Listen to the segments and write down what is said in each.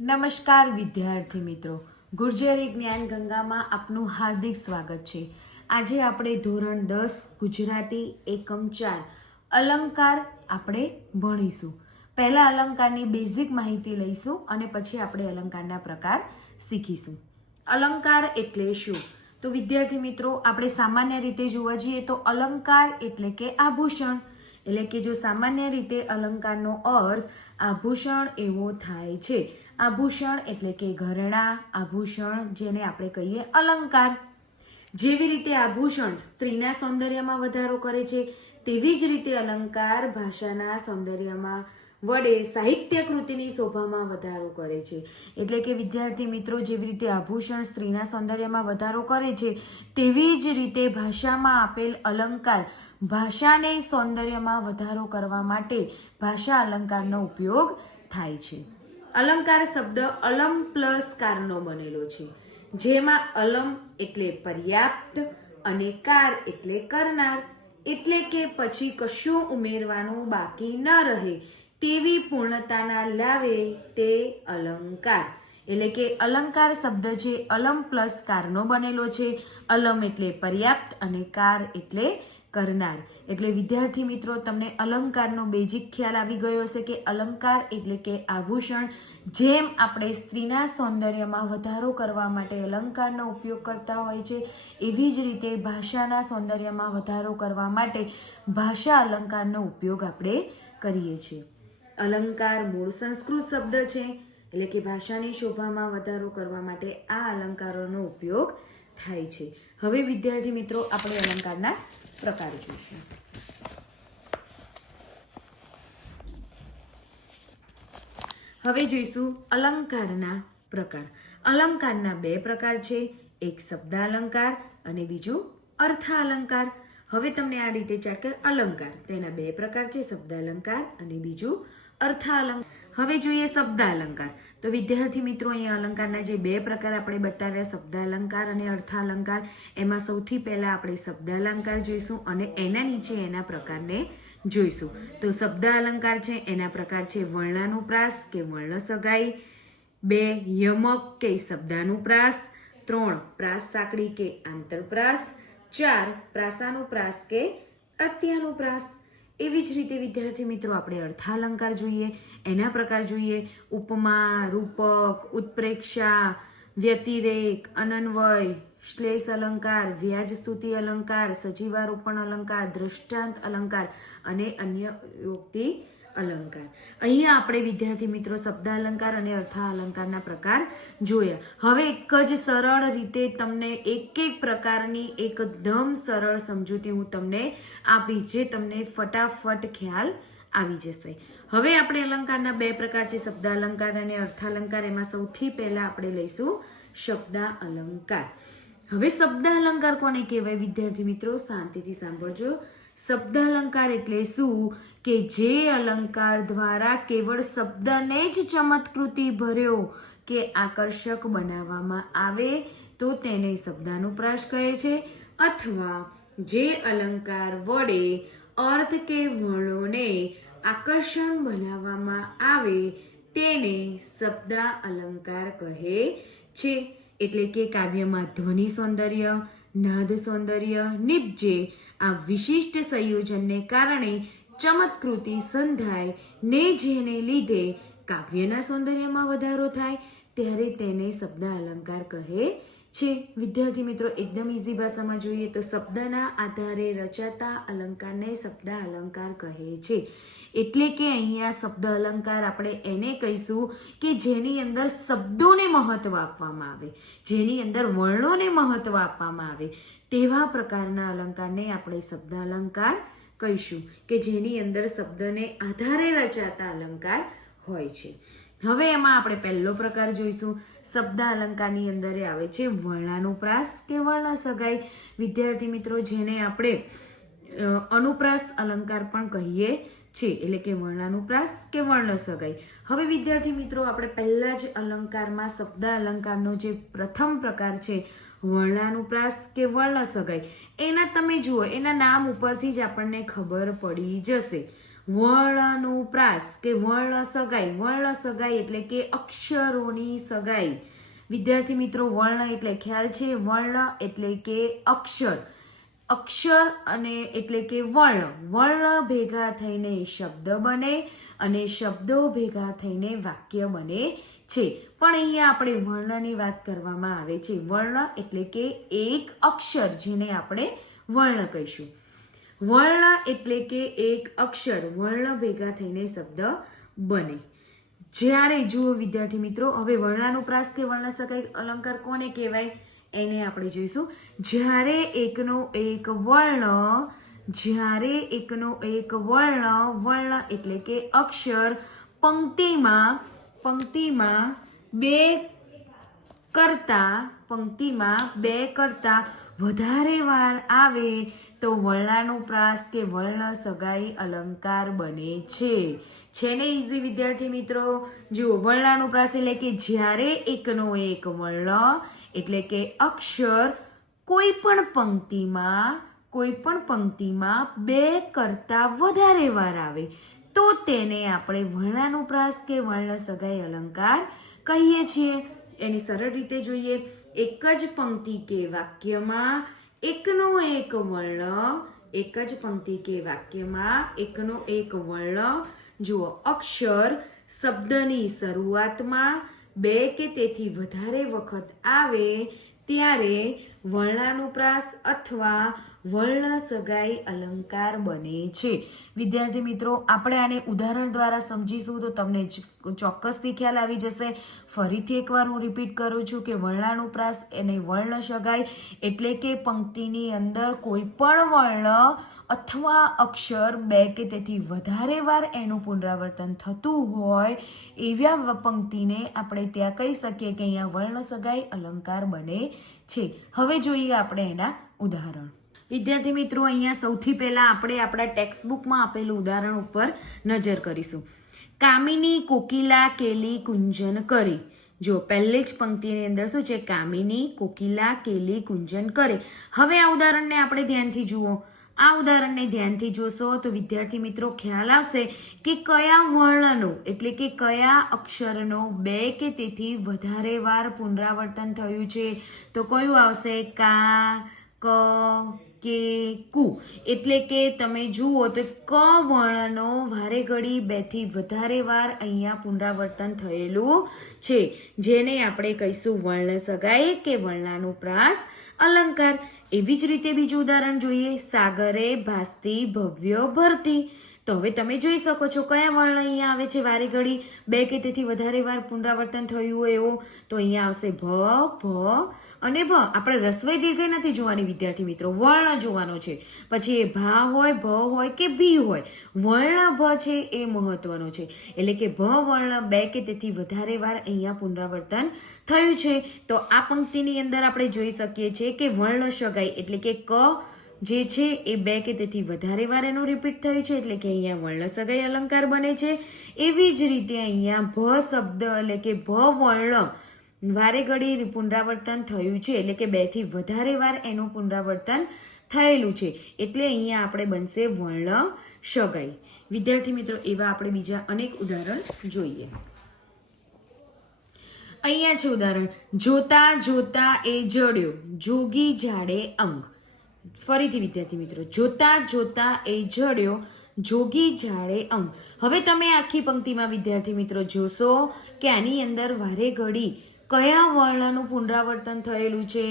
નમસ્કાર વિદ્યાર્થી મિત્રો, ગુર્જરી જ્ઞાન ગંગામાં આપનું હાર્દિક સ્વાગત છે। આજે આપણે ધોરણ 10 ગુજરાતી એકમ 4 અલંકાર આપણે ભણીશું। પહેલા અલંકારની બેઝિક માહિતી લઈશું અને પછી આપણે અલંકારના પ્રકાર શીખીશું। અલંકાર એટલે શું? તો વિદ્યાર્થી મિત્રો, આપણે સામાન્ય રીતે જોવા જઈએ તો અલંકાર એટલે કે આભૂષણ, એટલે કે જો સામાન્ય રીતે અલંકારનો અર્થ આભૂષણ એવો થાય છે। આભૂષણ એટલે કે ઘરેણાં, આભૂષણ જેને આપણે કહીએ અલંકાર। જેવી રીતે આભૂષણ સ્ત્રીના સૌંદર્યમાં વધારો કરે છે, તેવી જ રીતે અલંકાર ભાષાના સૌંદર્યમાં વડે સાહિત્ય કૃતિની શોભામાં વધારો કરે છે। એટલે કે વિદ્યાર્થી મિત્રો, જેવી રીતે આભૂષણ સ્ત્રીના સૌંદર્યમાં વધારો કરે છે, તેવી જ રીતે ભાષામાં આપેલ અલંકાર ભાષાને સૌંદર્યમાં વધારો કરવા માટે ભાષા અલંકારનો ઉપયોગ થાય છે। અલંકાર શબ્દ અલમ પ્લસ કારનો બનેલો છે, જેમાં અલમ એટલે પર્યાપ્ત અને કાર એટલે કરનાર, એટલે કે પછી કશું ઉમેરવાનું બાકી ન રહે તેવી પૂર્ણતાના લાવે તે અલંકાર। એટલે કે અલંકાર શબ્દ છે અલમ પ્લસ કારનો બનેલો છે। અલમ એટલે પર્યાપ્ત અને કાર એટલે કરનાર। એટલે વિદ્યાર્થી મિત્રો, તમને અલંકારનો બેઝિક ખ્યાલ આવી ગયો હશે કે અલંકાર એટલે કે આભૂષણ, જેમ આપણે સ્ત્રીના સૌંદર્યમાં વધારો કરવા માટે અલંકારનો ઉપયોગ કરતા હોય છે, એવી જ રીતે ભાષાના સૌંદર્યમાં વધારો કરવા માટે ભાષા અલંકારનો ઉપયોગ આપણે કરીએ છીએ। અલંકાર મૂળ સંસ્કૃત શબ્દ છે, એટલે કે ભાષાની શોભામાં વધારો કરવા માટે આ અલંકારોનો ઉપયોગ થાય છે। હવે વિદ્યાર્થી મિત્રો, આપણે અલંકારના પ્રકાર જોઈશું। હવે જોઈશું અલંકારના પ્રકાર। અલંકારના બે પ્રકાર છે, એક શબ્દાલંકાર અને બીજું અર્થાલંકાર। હવે તમને આ રીતે ચાકે અલંકાર, તેના બે પ્રકાર છે, શબ્દાલંકાર અને બીજું અર્થાલંકાર। હવે જોઈએ શબ્દાલંકાર। તો વિદ્યાર્થી મિત્રો, અહીંયા અલંકારના જે બે પ્રકાર આપણે બતાવ્યા, શબ્દાલંકાર અને અર્થાલંકાર, એમાં સૌથી પહેલા આપણે શબ્દાલંકાર જોઈશું અને એના નીચે એના પ્રકારને જોઈશું। તો શબ્દાલંકાર છે, એના પ્રકાર છે વર્ણાનુપ્રાસ કે વર્ણ સગાઈ, 2 યમક કે શબ્દાનુપ્રાસ, 3 પ્રાસ સાંકડી કે આંતરપ્રાસ, 4 પ્રાસાનુપ્રાસ કે પ્રત્યાનુપ્રાસ। એવી જ રીતે વિદ્યાર્થી મિત્રો, આપણે અર્થાલંકાર જોઈએ, એના પ્રકાર જોઈએ, ઉપમા, રૂપક, ઉત્પ્રેક્ષા, વ્યતિરેક, અનન્વય, શ્લેષ અલંકાર, વ્યાજ સ્તુતિ અલંકાર, સજીવારોપણ અલંકાર, દ્રષ્ટાંત અલંકાર અને અન્ય યોક્તિ અલંકાર। અહીંયા આપણે વિદ્યાર્થી મિત્રો શબ્દાલંકાર અને અર્થાલંકારના પ્રકાર જોયા। હવે એક જ સરળ રીતે તમને એક એક પ્રકારની એકદમ સરળ સમજૂતી હું તમને આપીશ, જે તમને ફટાફટ ખ્યાલ આવી જશે। હવે આપણે અલંકારના બે પ્રકાર છે, શબ્દાલંકાર અને અર્થાલંકાર। એમાં સૌથી પહેલા આપણે લઈશું શબ્દાલંકાર। હવે શબ્દાલંકાર કોને કહેવાય વિદ્યાર્થી મિત્રો? શાંતિથી સાંભળજો। શબ્દાલંકાર એટલે શું? કે જે અલંકાર દ્વારા કેવળ શબ્દને જ ચમત્કૃતિ ભર્યો કે આકર્ષક બનાવવામાં આવે તો તેને શબ્દાનુપ્રાસ કહે છે, અથવા જે અલંકાર વડે અર્થ કે વર્ણોને આકર્ષણ બનાવવામાં આવે તેને શબ્દાલંકાર કહે છે। એટલે કે કાવ્યમાં ધ્વનિ સૌંદર્ય, નાદ સૌંદર્ય નિપજે, આ વિશિષ્ટ સંયોજનને કારણે ચમત્કૃતિ સંધાય ને જેને લીધે કાવ્યના સૌંદર્યમાં વધારો થાય, ત્યારે તેને શબ્દાલંકાર કહે છે। વિદ્યાર્થી મિત્રો, એકદમ ઇઝી ભાષામાં જોઈએ તો શબ્દના આધારે રચાતા અલંકારને શબ્દાલંકાર કહે છે। એટલે કે અહીંયા શબ્દ અલંકાર આપણે એને કહીશું કે જેની અંદર શબ્દોને મહત્વ આપવામાં આવે, જેની અંદર વર્ણોને મહત્વ આપવામાં આવે, તેવા પ્રકારના અલંકારને આપણે શબ્દાલંકાર કહીશું, કે જેની અંદર શબ્દને આધારે રચાતા અલંકાર હોય છે। હવે એમાં આપણે પહેલો પ્રકાર જોઈશું। શબ્દાલંકારની અંદર આવે છે વર્ણાનુપ્રાસ કે વર્ણ સગાઈ। વિદ્યાર્થી મિત્રો, જેને આપણે અનુપ્રાસ અલંકાર પણ કહીએ છીએ, એટલે કે વર્ણાનુપ્રાસ કે વર્ણ સગાઈ। હવે વિદ્યાર્થી મિત્રો, આપણે પહેલા જ અલંકારમાં શબ્દાલંકારનો જે પ્રથમ પ્રકાર છે વર્ણાનુપ્રાસ કે વર્ણ સગાઈ, એના તમે જુઓ, એના નામ ઉપરથી જ આપણને ખબર પડી જશે। વર્ણનું પ્રાસ કે વર્ણ સગાઈ એટલે કે અક્ષરોની સગાઈ. વિદ્યાર્થી મિત્રો, વર્ણ એટલે ખ્યાલ છે, વર્ણ એટલે કે અક્ષર અને એટલે કે વર્ણ ભેગા થઈને શબ્દ બને અને શબ્દો ભેગા થઈને વાક્ય બને છે. પણ અહીંયા આપણે વર્ણની વાત કરવામાં આવે છે. વર્ણ એટલે કે એક અક્ષર, જેને આપણે વર્ણ કહીશું. વર્ણ એટલે કે એક અક્ષર, વર્ણ ભેગા થઈને શબ્દ બને. જ્યારે જુઓ વિદ્યાર્થી મિત્રો, હવે વર્ણાનુપ્રાસ કે વર્ણ સગાઈ અલંકાર કોને કહેવાય એને આપણે જોઈશું. જ્યારે એકનો એક વર્ણ એટલે કે અક્ષર પંક્તિમાં બે કરતા વધારે વાર આવે તો વર્ણાનુપ્રાસ કે વર્ણ સગાઈ અલંકાર બને છે ને ઈઝી વિદ્યાર્થી મિત્રો? જુઓ, વર્ણાનુપ્રાસ એટલે કે જ્યારે એકનો એક વર્ણ એટલે કે અક્ષર કોઈ પણ પંક્તિમાં બે કરતા વધારે વાર આવે તો તેને આપણે વર્ણાનુપ્રાસ કે વર્ણ સગાઈ અલંકાર કહીએ છીએ. એની સરળ રીતે જોઈએ, એક જ પંક્તિ કે વાક્યમાં એકનો એક વર્ણ જુઓ, અક્ષર શબ્દની શરૂઆતમાં બે કે તેથી વધારે વખત આવે ત્યારે વર્ણાનુપ્રાસ અથવા વર્ણ સગાઈ અલંકાર બને છે. વિદ્યાર્થી મિત્રો, આપણે આને ઉદાહરણ દ્વારા સમજીશું તો તમને ચોક્કસથી ખ્યાલ આવી જશે. ફરીથી એકવાર હું રિપીટ કરું છું કે વર્ણાનુપ્રાસ અને વર્ણ સગાઈ એટલે કે પંક્તિની અંદર કોઈ પણ વર્ણ અથવા અક્ષર બે કે તેથી વધારે વાર એનું પુનરાવર્તન થતું હોય એવા પંક્તિને આપણે ત્યાં કહી શકીએ કે અહીંયા વર્ણ સગાઈ અલંકાર બને છે. હવે જોઈએ આપણે એના ઉદાહરણ. વિદ્યાર્થી મિત્રો, અહીંયા સૌથી પહેલા આપણે આપણા ટેક્સ્ટબુકમાં આપેલું ઉદાહરણ ઉપર નજર કરીશું. કામિની કોકિલા કેલી કુંજન કરે. જો પહેલી જ પંક્તિની અંદર શું છે? કામિની કોકિલા કેલી કુંજન કરે. હવે આ ઉદાહરણને આપણે ધ્યાનથી જુઓ. આ ઉદાહરણને ધ્યાનથી જોશો તો વિદ્યાર્થી મિત્રો ખ્યાલ આવશે કે કયા વર્ણનો એટલે કે કયા અક્ષરનો બે કે તેથી વધારે વાર પુનરાવર્તન થયું છે. તો કયું આવશે? કા, ક, કે, કુ. એટલે કે તમે જુઓ તો ક વર્ણનો વારે ઘડી બે થી વધારે વાર અહીંયા પુનરાવર્તન થયેલું છે, જેને આપણે કહીશું વર્ણ સગાઈ કે વર્ણાનુપ્રાસ અલંકાર. એવી જ રીતે બીજું ઉદાહરણ જોઈએ. સાગરે ભાસતી ભવ્ય ભરતી. તો હવે તમે જોઈ શકો છો કયા વર્ણ અહીંયા આવે છે વારે ઘડી બે કે તેથી વધારે વાર પુનરાવર્તન થયું હોય એવો. તો અહીંયા આવશે ભ અને ભ. આપણે રસ્વઈ દીર્ઘઈ નથી જોવાની વિદ્યાર્થી મિત્રો, વર્ણ જોવાનો છે. પછી એ ભા હોય, ભ હોય કે ભી હોય, વર્ણ ભ છે એ મહત્વનો છે. એટલે કે ભ વર્ણ બે કે તેથી વધારે વાર અહીંયા પુનરાવર્તન થયું છે. તો આ પંક્તિની અંદર આપણે જોઈ શકીએ છીએ કે વર્ણ સગાઈ એટલે કે ક જે છે એ બે કે તેથી વધારે વાર એનું રિપીટ થયું છે એટલે કે અહીંયા વર્ણ સગાઈ અલંકાર બને છે. એવી જ રીતે અહીંયા ભ શબ્દ એટલે કે ભ વર્ણ વારે ઘડી પુનરાવર્તન થયું છે એટલે કે બે થી વધારે વાર એનું પુનરાવર્તન થયેલું છે એટલે અહીંયા આપણે બનશે વર્ણ સગાઈ. વિદ્યાર્થી મિત્રો, એવા આપણે બીજા અનેક ઉદાહરણ જોઈએ. અહીંયા છે ઉદાહરણ. જોતા જોતા એ જડ્યો, જોગી જાડે અંગ. ફરીથી વિદ્યાર્થી મિત્રો, જોતા જોતા એ જડ્યો, જોગી જાડે અંગ. હવે તમે આખી પંક્તિમાં વિદ્યાર્થી મિત્રો જોશો કે આની અંદર વારે ઘડી કયા વર્ણનું પુનરાવર્તન થયેલું છે.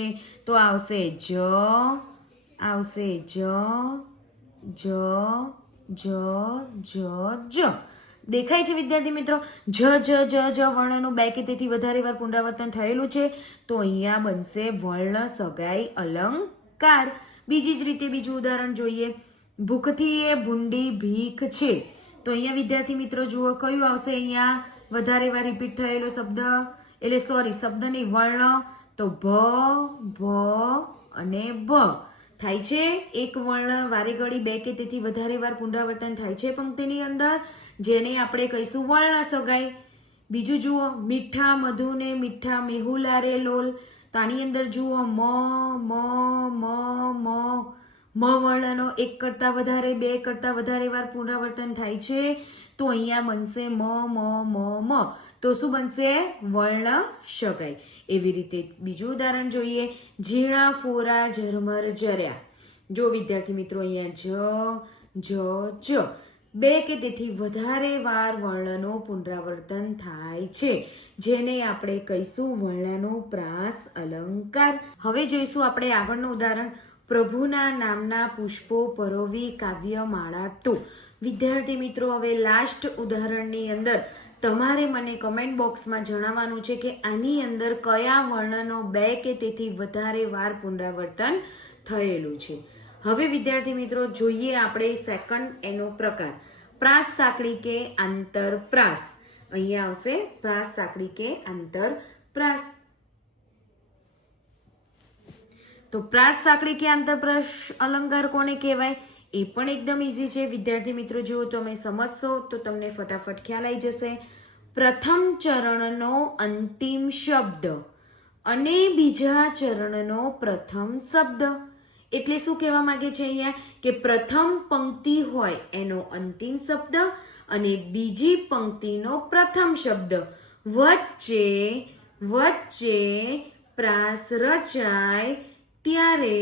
તો આવશે જ, આવશે જ, જ, જ, જ, જ. દેખાય છે વિદ્યાર્થી મિત્રો? જ જ જ જ વર્ણનું બે કે તેથી વધારે વાર પુનરાવર્તન થયેલું છે તો અહીંયા બનશે વર્ણ સગાઈ અલંકાર. બીજી જ રીતે બીજું ઉદાહરણ જોઈએ. ભૂખથી એ ભૂંડી ભીખ છે. તો અહીંયા વિદ્યાર્થી મિત્રો જુઓ કયું આવશે અહીંયા વધારે વાર રિપીટ થયેલો શબ્દ એટલે શબ્દ નહીં વર્ણ. તો ભ અને ભ થાય છે. એક વર્ણ વારે ઘડી બે કે તેથી વધારે વાર પુનરાવર્તન થાય છે પંક્તિની અંદર, જેને આપણે કહીશું વર્ણ સગાઈ. બીજું જુઓ, મીઠા મધુને મીઠા મેહુલા રે લોલ. તો આની અંદર જુઓ મ મ વર્ણનો એક કરતાં વધારે, બે કરતાં વધારે વાર પુનરાવર્તન થાય છે તો અહીંયા બનશે મ મ મ મ. તો શું બનશે? વર્ણ શકાય. એવી રીતે બીજું ઉદાહરણ જોઈએ. ઝીણા ફોરા ઝરમર જર્યા. જો વિદ્યાર્થી મિત્રો અહીંયા જ બે કે તેથી વધારે વાર વર્ણનો પુનરાવર્તન થાય છે જેને આપણે કહીશું વર્ણાનુપ્રાસ અલંકાર. હવે જોઈશું આપણે આગળનું ઉદાહરણ. પ્રભુના નામના પુષ્પો પરોવી કાવ્યમાળા તો. વિદ્યાર્થી મિત્રો હવે લાસ્ટ ઉદાહરણની અંદર તમારે મને કમેન્ટ બોક્સમાં જણાવવાનું છે કે આની અંદર કયા વર્ણનો બે કે તેથી વધારે વાર પુનરાવર્તન થયેલું છે. હવે વિદ્યાર્થી મિત્રો જોઈએ આપણે સેકન્ડ એનો પ્રકાર. પ્રાસ સાંકડી કે આંતરપ્રાસ. અહીંયા આવશે પ્રાસ સાંકડી કે આંતરપ્રાસ. તો પ્રાસ સાંકડી કે આંતરપ્રાસ અલંકાર કોને કહેવાય? એ પણ એકદમ ઇઝી છે વિદ્યાર્થી મિત્રો. જો તમે સમજશો તો તમને ફટાફટ ખ્યાલ આવી જશે. પ્રથમ ચરણનો અંતિમ શબ્દ અને બીજા ચરણનો પ્રથમ શબ્દ. એટલે શું કહેવા માંગે છે અહીંયા? કે પ્રથમ પંક્તિ હોય એનો અંતિમ શબ્દ અને બીજી પંક્તિનો પ્રથમ શબ્દ વચ્ચે પ્રાસ રચાય ત્યારે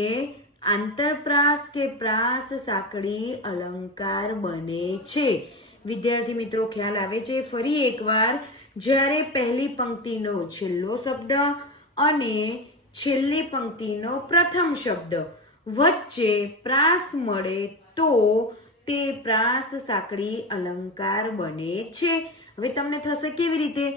આંતરપ્રાસ કે પ્રાસ સાંકડી અલંકાર બને છે. વિદ્યાર્થી મિત્રો ખ્યાલ આવે છે? ફરી એકવાર, જ્યારે પહેલી પંક્તિનો છેલ્લો શબ્દ અને છેલ્લી પંક્તિનો પ્રથમ શબ્દ વચ્ચે પ્રાસ મળે તો તે પ્રાસ સાંકડી અલંકાર બને છે. હવે તમને થશે કેવી રીતે?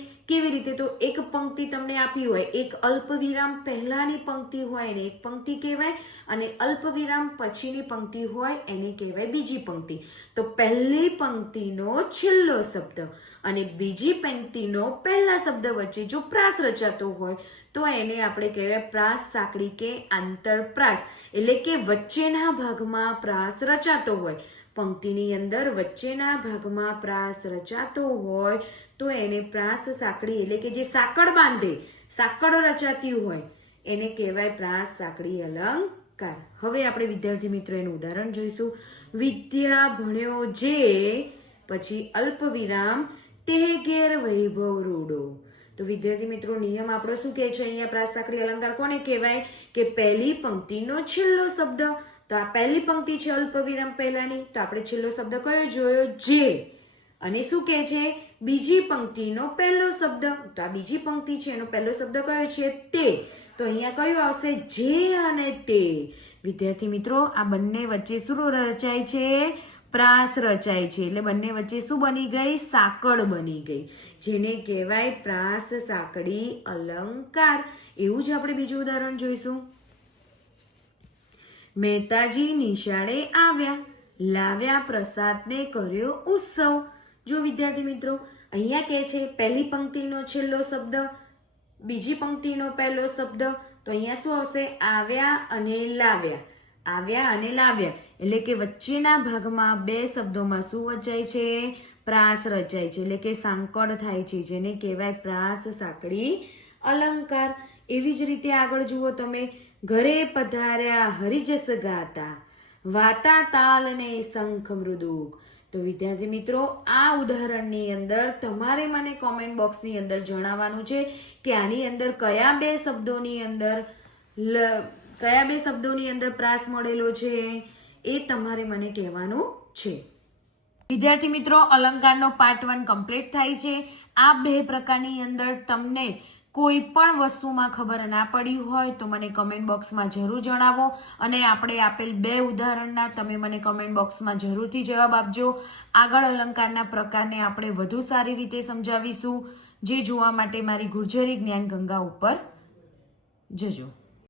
તો એક પંક્તિ તમને આપી હોય, એક અલ્પવિરામ પહેલાની પંક્તિ હોય એને એક પંક્તિ કહેવાય અને અલ્પવિરામ પછીની પંક્તિ હોય એને કહેવાય બીજી પંક્તિ. તો પહેલી પંક્તિનો છેલ્લો શબ્દ અને બીજી પંક્તિનો પહેલા શબ્દ વચ્ચે જો પ્રાસ રચાતો હોય તો એને આપણે કહેવાય પ્રાસ સાંકડી કે આંતરપ્રાસ. એટલે કે વચ્ચેના ભાગમાં પ્રાસ રચાતો હોય, પંક્તિની અંદર વચ્ચેના ભાગમાં પ્રાસ રચાતો હોય તો એને પ્રાસ સાંકડી, એટલે કે જે સાંકળ બાંધે, સાંકળ રચાતી હોય એને કહેવાય પ્રાસ સાંકડી અલંકાર. હવે આપણે વિદ્યાર્થી મિત્રો એનું ઉદાહરણ જોઈશું. વિદ્યા ભણ્યો જે પછી અલ્પવિરામ તે ઘેર વૈભવ રૂડો. તો વિદ્યાર્થી મિત્રો નિયમ આપણો શું કહે છે અહીંયા? પ્રાસ સાંકડી અલંકાર કોને કહેવાય? કે પહેલી પંક્તિનો છેલ્લો શબ્દ. તો આ પહેલી પંક્તિ છે અલ્પવિરામ પહેલાની, તો આપણે છેલ્લો શબ્દ કયો જોયો? જે. અને શું કહે છે? બીજી પંક્તિનો પહેલો શબ્દ. તો આ બીજી પંક્તિ છે એનો પહેલો શબ્દ કયો છે? તે. તો અહીંયા કયું આવશે? જે અને તે. વિદ્યાર્થી મિત્રો આ બંને વચ્ચે શું રચાય છે? પ્રાસ રચાય છે. એટલે બંને વચ્ચે શું બની ગઈ? સાંકળ બની ગઈ, જેને કહેવાય પ્રાસ સાંકડી અલંકાર. એવું જ આપણે બીજું ઉદાહરણ જોઈશું. મહેતાજી નિશાળે આવ્યા, લાવ્યા પ્રસાદને કર્યો ઉત્સવ. જો વિદ્યાર્થી મિત્રો અહીંયા કહે છે પહેલી પંક્તિનો છેલ્લો શબ્દ, બીજી પંક્તિનો પહેલો શબ્દ. તો અહીંયા શું આવશે? આવ્યા અને લાવ્યા. આવ્યા અને લાવ્યા એટલે કે વચ્ચેના ભાગમાં બે શબ્દોમાં શું વચાય છે? પ્રાસ રચાય છે, એટલે કે સાંકળ થાય છે, જેને કહેવાય પ્રાસ સાંકડી અલંકાર. એવી જ રીતે આગળ જુઓ તમે. ઘરે પધાર્યા હરિજસ ગાતા, વાતા તાલ ને શંખ મૃદુક. તો વિદ્યાર્થી મિત્રો આ ઉદાહરણની અંદર તમારે મને કોમેન્ટ બોક્સની અંદર જણાવવાનું છે કે આની અંદર કયા બે શબ્દોની અંદર પ્રાસ મળેલો છે એ તમારે મને કહેવાનું છે. વિદ્યાર્થી મિત્રો અલંકારનો પાર્ટ 1 કમ્પ્લીટ થાય છે. આ બે પ્રકારની અંદર તમને કોઈ પણ વસ્તુમાં ખબર ના પડી હોય તો મને કમેન્ટ બોક્સમાં જરૂર જણાવો અને આપણે આપેલ બે ઉદાહરણના તમે મને કમેન્ટ બોક્સમાં જરૂરથી જવાબ આપજો. આગળ અલંકારના પ્રકારને આપણે વધુ સારી રીતે સમજાવીશું. જે જોવા માટે મારી ગુર્જરી જ્ઞાન ગંગા ઉપર જજો.